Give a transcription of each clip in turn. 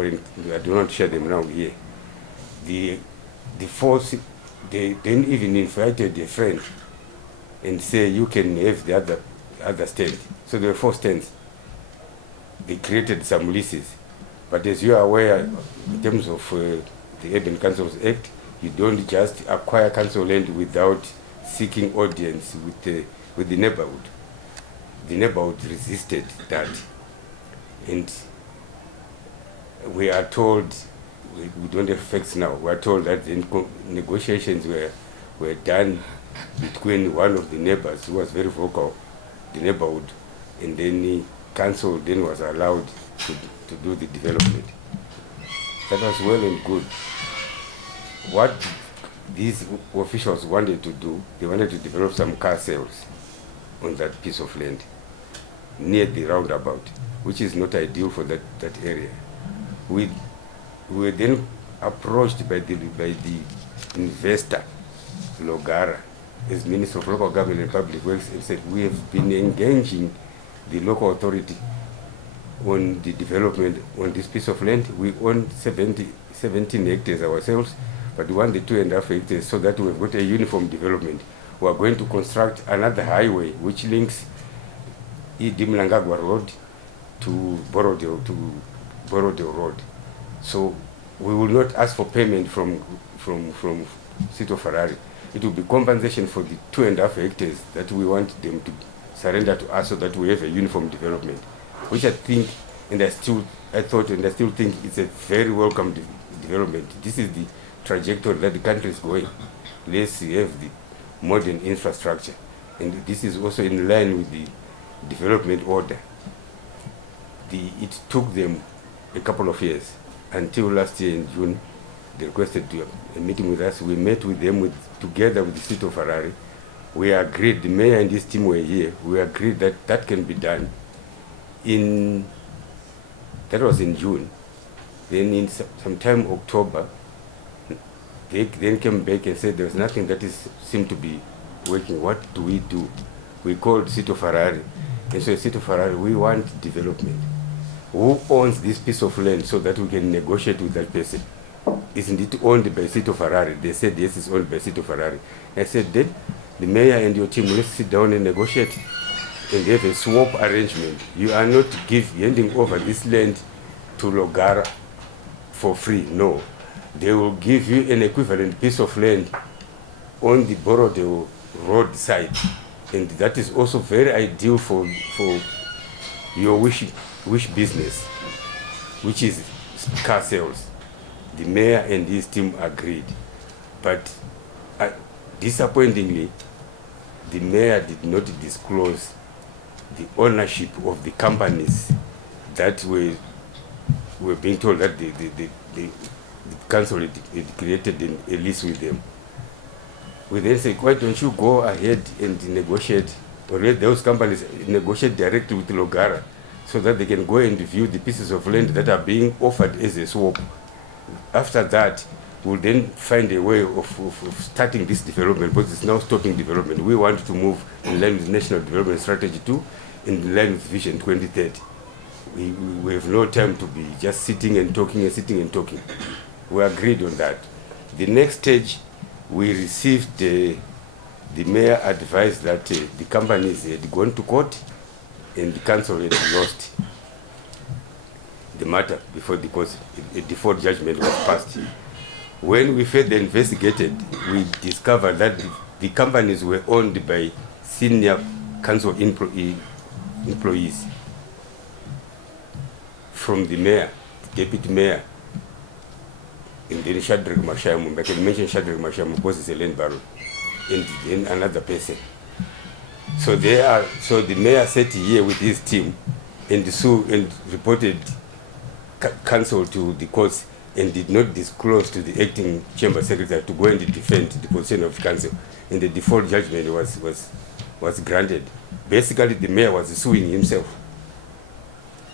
I do not share them now here. The force, they then even invited a friend and say you can have the other stand. So there were 4 stands. They created some leases. But as you are aware, in terms of the Urban Councils Act, you don't just acquire council land without seeking audience with the neighborhood. The neighborhood resisted that. And we are told, we don't have facts now, we are told that the negotiations were done between one of the neighbors who was very vocal, the neighborhood, and then the council then was allowed to do the development. That was well and good. What these officials wanted to do, they wanted to develop some car sales on that piece of land near the roundabout, which is not ideal for that area. We were then approached by the investor, Logara, as Minister of Local Government and Public Works, and said, we have been engaging the local authority on the development on this piece of land. We own 17 hectares ourselves, but we want the 2.5 hectares so that we've got a uniform development. We are going to construct another highway which links Idimlangagwa Road to Borodale Road. So we will not ask for payment from City of Harare. It will be compensation for the 2.5 hectares that we want them to surrender to us so that we have a uniform development, which I think, and I still think it's a very welcome development. This is the trajectory that the country is going. Let's have the modern infrastructure. And this is also in line with the development order. It took them a couple of years until last year in June. They requested a meeting with us. We met with them together with the City of Harare. We agreed, the mayor and his team were here. We agreed that can be done. That was in June. Then in sometime October, they then came back and said there was nothing that seemed to be working. What do? We called City of Harare and said, City of Harare, we want development. Who owns this piece of land so that we can negotiate with that person? Isn't it owned by City of Harare? They said yes, it's owned by City of Harare. I said, then the mayor and your team, let's sit down and negotiate and have a swap arrangement. You are not handing over this land to Logara for free. No. They will give you an equivalent piece of land on the Borodale Road side. And that is also very ideal for your wish business, which is car sales. The mayor and his team agreed. But disappointingly, the mayor did not disclose the ownership of the companies that were being told that the council had created a lease with them. We then said, why don't you go ahead and negotiate, or let those companies negotiate directly with Logara so that they can go and view the pieces of land that are being offered as a swap. After that, we'll then find a way of starting this development, because it's now stopping development. We want to move in line with National Development Strategy 2, in line with Vision 2030. We have no time to be just sitting and talking and sitting and talking. We agreed on that. The next stage, we received the mayor advised that the companies had gone to court and the council had lost the matter before the court, a default judgment was passed. When we further investigated, we discovered that the companies were owned by senior council employees, from the mayor, the deputy mayor, and then Shadrach Mashamu. I can mention Shadrach Mashamu because he's a land baron, and then another person. So the mayor sat here with his team and reported counsel to the courts and did not disclose to the acting chamber secretary to go and defend the position of council. And the default judgment was granted. Basically, the mayor was suing himself.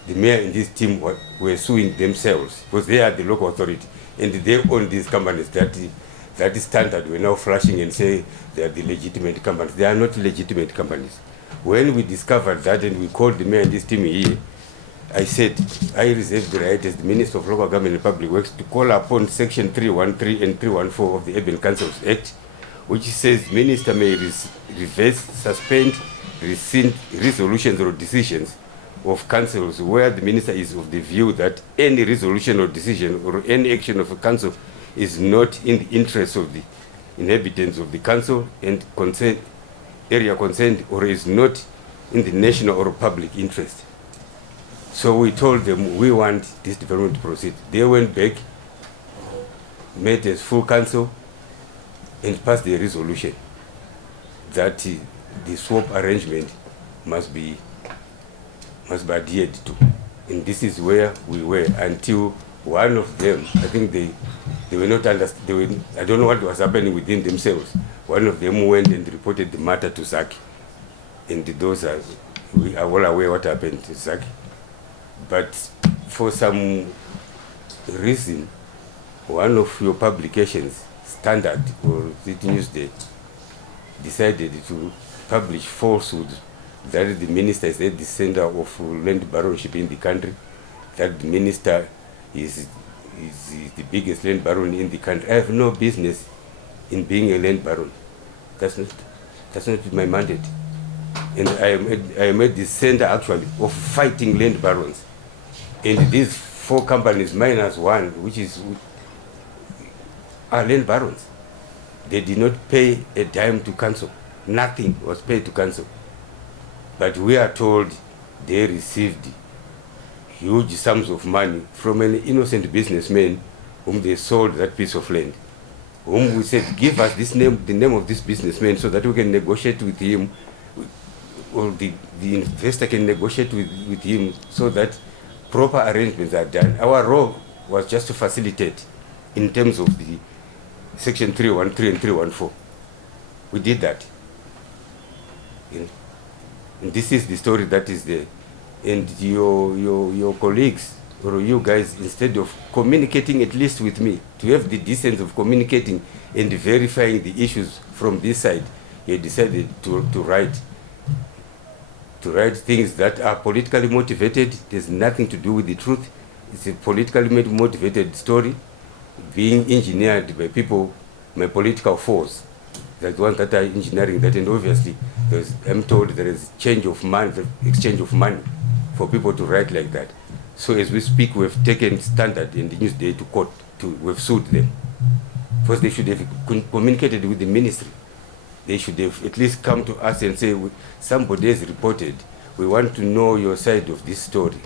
The mayor and his team were suing themselves because they are the local authority and they own these companies that is standard. We're now flashing and say they are the legitimate companies. They are not legitimate companies. When we discovered that and we called the mayor and his team here, I said, I reserve the right as the Minister of Local Government and Public Works to call upon Section 313 and 314 of the Urban Councils Act, which says Minister may reverse, suspend, rescind resolutions or decisions of councils where the Minister is of the view that any resolution or decision or any action of a council is not in the interest of the inhabitants of the council and area concerned, or is not in the national or public interest. So we told them we want this development to proceed. They went back, met as full council, and passed the resolution that the swap arrangement must be adhered to. And this is where we were until one of them, I think they were not understanding, I don't know what was happening within themselves. One of them went and reported the matter to ZACC. And we are all aware what happened to ZACC. But for some reason, one of your publications, Standard or the Newsday, decided to publish falsehoods that the minister is at the center of land baronship in the country, that the minister is the biggest land baron in the country. I have no business in being a land baron. That's not my mandate. And I am at the center actually of fighting land barons. And these 4 companies minus 1, which is are land barons. They did not pay a dime to council. Nothing was paid to council. But we are told they received huge sums of money from an innocent businessman whom they sold that piece of land, whom we said, give us this name, the name of this businessman, so that we can negotiate with him, or the investor can negotiate with him, so that proper arrangements are done. Our role was just to facilitate in terms of the Section 313 and 314. We did that. And this is the story that is there. And your colleagues, or you guys, instead of communicating at least with me, to have the decency of communicating and verifying the issues from this side, you decided to write things that are politically motivated. There's nothing to do with the truth. It's a politically motivated story being engineered by people, my political force. That's the ones that are engineering that, and obviously I'm told there is exchange of money for people to write like that. So as we speak, we've taken Standard and the Newsday to court. We've sued them. First, they should have communicated with the ministry. They should have at least come to us and say, somebody has reported, we want to know your side of this story.